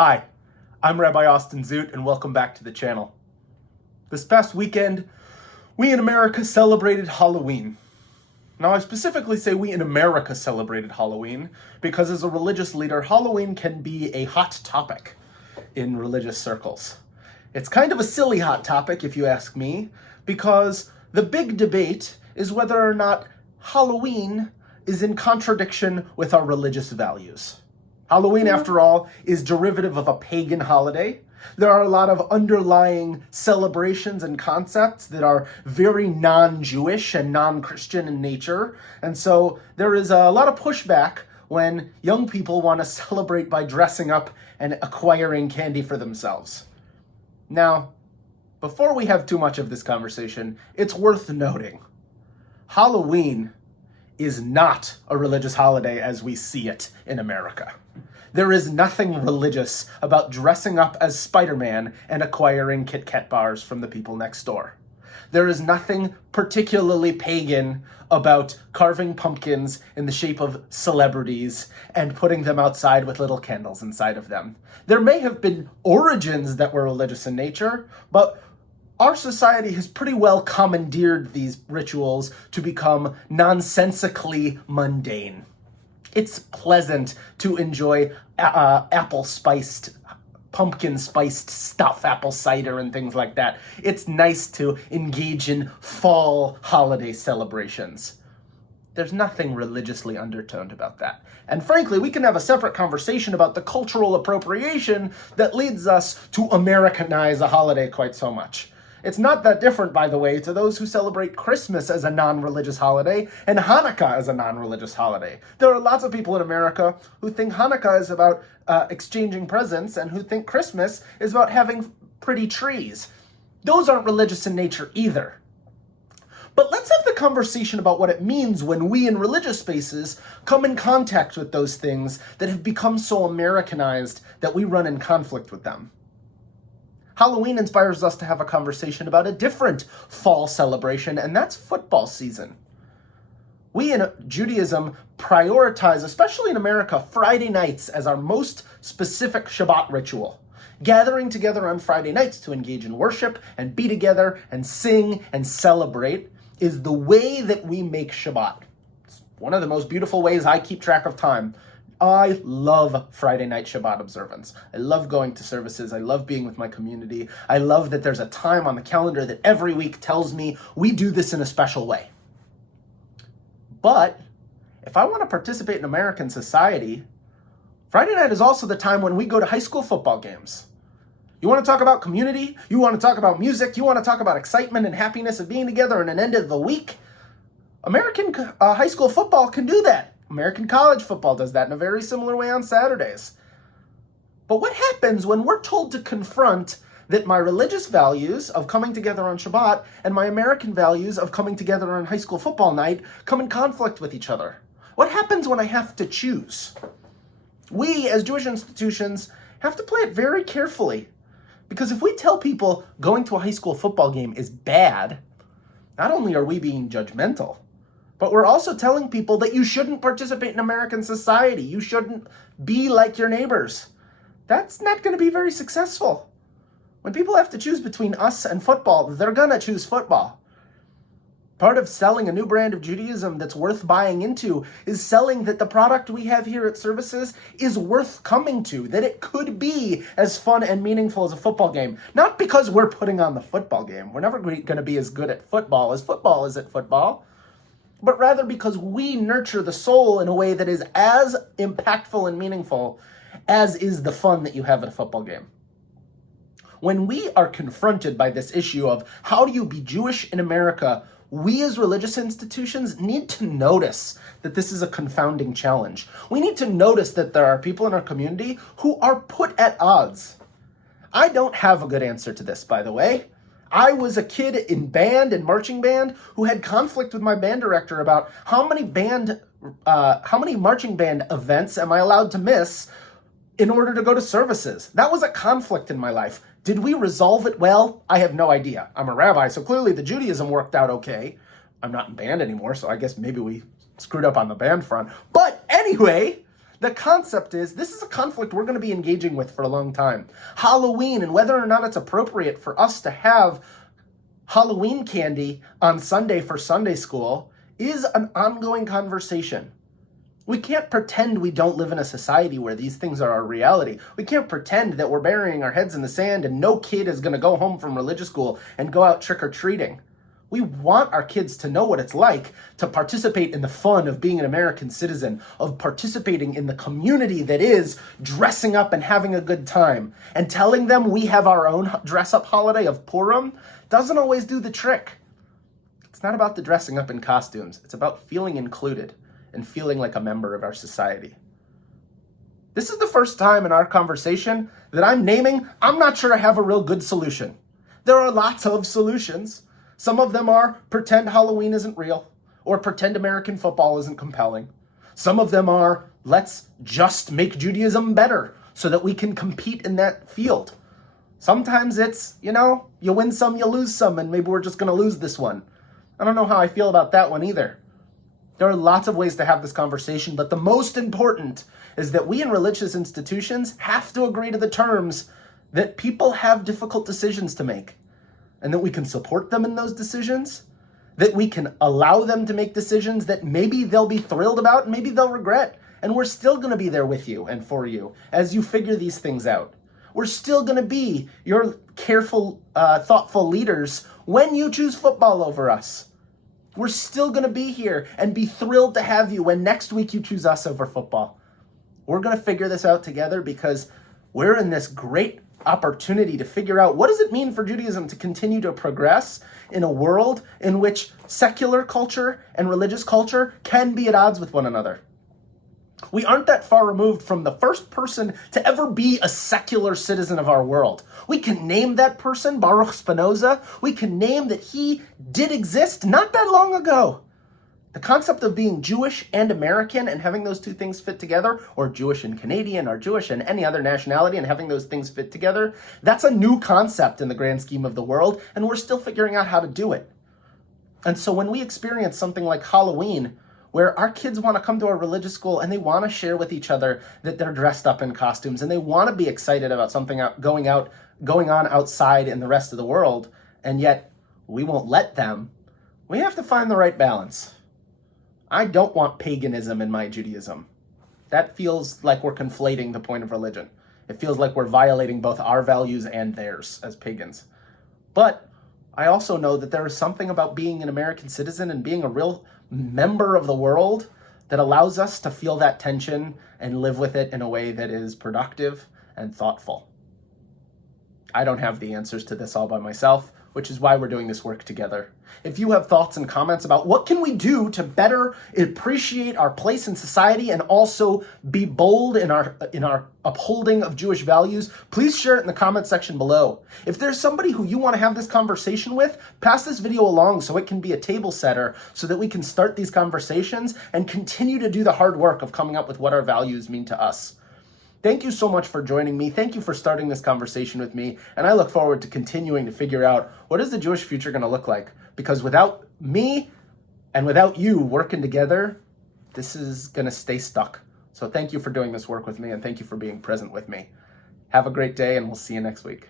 Hi, I'm Rabbi Austin Zoot, and welcome back to the channel. This past weekend, we in America celebrated Halloween. Now, I specifically say we in America celebrated Halloween because as a religious leader, Halloween can be a hot topic in religious circles. It's kind of a silly hot topic, if you ask me, because the big debate is whether or not Halloween is in contradiction with our religious values. Halloween, after all, is derivative of a pagan holiday. There are a lot of underlying celebrations and concepts that are very non-Jewish and non-Christian in nature. And so there is a lot of pushback when young people want to celebrate by dressing up and acquiring candy for themselves. Now, before we have too much of this conversation, it's worth noting, Halloween is not a religious holiday as we see it in America. There is nothing religious about dressing up as Spider-Man and acquiring Kit Kat bars from the people next door. There is nothing particularly pagan about carving pumpkins in the shape of celebrities and putting them outside with little candles inside of them. There may have been origins that were religious in nature, but our society has pretty well commandeered these rituals to become nonsensically mundane. It's pleasant to enjoy apple-spiced, pumpkin-spiced stuff, apple cider and things like that. It's nice to engage in fall holiday celebrations. There's nothing religiously undertoned about that. And frankly, we can have a separate conversation about the cultural appropriation that leads us to Americanize a holiday quite so much. It's not that different, by the way, to those who celebrate Christmas as a non-religious holiday and Hanukkah as a non-religious holiday. There are lots of people in America who think Hanukkah is about exchanging presents and who think Christmas is about having pretty trees. Those aren't religious in nature either. But let's have the conversation about what it means when we in religious spaces come in contact with those things that have become so Americanized that we run in conflict with them. Halloween inspires us to have a conversation about a different fall celebration, and that's football season. We in Judaism prioritize, especially in America, Friday nights as our most specific Shabbat ritual. Gathering together on Friday nights to engage in worship and be together and sing and celebrate is the way that we make Shabbat. It's one of the most beautiful ways I keep track of time. I love Friday night Shabbat observance. I love going to services. I love being with my community. I love that there's a time on the calendar that every week tells me we do this in a special way. But if I want to participate in American society, Friday night is also the time when we go to high school football games. You want to talk about community? You want to talk about music? You want to talk about excitement and happiness of being together and an end of the week? American high school football can do that. American college football does that in a very similar way on Saturdays. But what happens when we're told to confront that my religious values of coming together on Shabbat and my American values of coming together on high school football night come in conflict with each other? What happens when I have to choose? We, as Jewish institutions, have to play it very carefully. Because if we tell people going to a high school football game is bad, not only are we being judgmental, but we're also telling people that you shouldn't participate in American society. You shouldn't be like your neighbors. That's not going to be very successful. When people have to choose between us and football, they're going to choose football. Part of selling a new brand of Judaism that's worth buying into is selling that the product we have here at Services is worth coming to, that it could be as fun and meaningful as a football game. Not because we're putting on the football game. We're never going to be as good at football is at football. But rather because we nurture the soul in a way that is as impactful and meaningful as is the fun that you have at a football game. When we are confronted by this issue of how do you be Jewish in America, we as religious institutions need to notice that this is a confounding challenge. We need to notice that there are people in our community who are put at odds. I don't have a good answer to this, by the way. I was a kid in band and marching band who had conflict with my band director about how many marching band events am I allowed to miss in order to go to services. That was a conflict in my life. Did we resolve it well? I have no idea. I'm a rabbi, so clearly the Judaism worked out okay. I'm not in band anymore, so I guess maybe we screwed up on the band front. But anyway, The concept is, this is a conflict we're going to be engaging with for a long time. Halloween, and whether or not it's appropriate for us to have Halloween candy on Sunday for Sunday school, is an ongoing conversation. We can't pretend we don't live in a society where these things are our reality. We can't pretend that we're burying our heads in the sand and no kid is going to go home from religious school and go out trick-or-treating. We want our kids to know what it's like to participate in the fun of being an American citizen, of participating in the community that is dressing up and having a good time. And telling them we have our own dress-up holiday of Purim doesn't always do the trick. It's not about the dressing up in costumes. It's about feeling included and feeling like a member of our society. This is the first time in our conversation that I'm not sure I have a real good solution. There are lots of solutions. Some of them are pretend Halloween isn't real, or pretend American football isn't compelling. Some of them are let's just make Judaism better so that we can compete in that field. Sometimes it's, you win some, you lose some, and maybe we're just going to lose this one. I don't know how I feel about that one either. There are lots of ways to have this conversation, but the most important is that we in religious institutions have to agree to the terms that people have difficult decisions to make, and that we can support them in those decisions, that we can allow them to make decisions that maybe they'll be thrilled about and maybe they'll regret, and we're still going to be there with you and for you as you figure these things out. We're still going to be your careful, thoughtful leaders when you choose football over us. We're still going to be here and be thrilled to have you when next week you choose us over football. We're going to figure this out together because we're in this great opportunity to figure out what does it mean for Judaism to continue to progress in a world in which secular culture and religious culture can be at odds with one another. We aren't that far removed from the first person to ever be a secular citizen of our world. We can name that person, Baruch Spinoza. We can name that he did exist not that long ago. The concept of being Jewish and American and having those two things fit together, or Jewish and Canadian, or Jewish and any other nationality and having those things fit together, that's a new concept in the grand scheme of the world, and we're still figuring out how to do it. And so when we experience something like Halloween, where our kids want to come to our religious school and they want to share with each other that they're dressed up in costumes and they want to be excited about something going on outside in the rest of the world, and yet we won't let them, we have to find the right balance. I don't want paganism in my Judaism. That feels like we're conflating the point of religion. It feels like we're violating both our values and theirs as pagans. But I also know that there is something about being an American citizen and being a real member of the world that allows us to feel that tension and live with it in a way that is productive and thoughtful. I don't have the answers to this all by myself, which is why we're doing this work together. If you have thoughts and comments about what can we do to better appreciate our place in society and also be bold in our upholding of Jewish values, please share it in the comment section below. If there's somebody who you want to have this conversation with, pass this video along so it can be a table setter so that we can start these conversations and continue to do the hard work of coming up with what our values mean to us. Thank you so much for joining me. Thank you for starting this conversation with me. And I look forward to continuing to figure out what is the Jewish future going to look like? Because without me and without you working together, this is going to stay stuck. So thank you for doing this work with me, and thank you for being present with me. Have a great day, and we'll see you next week.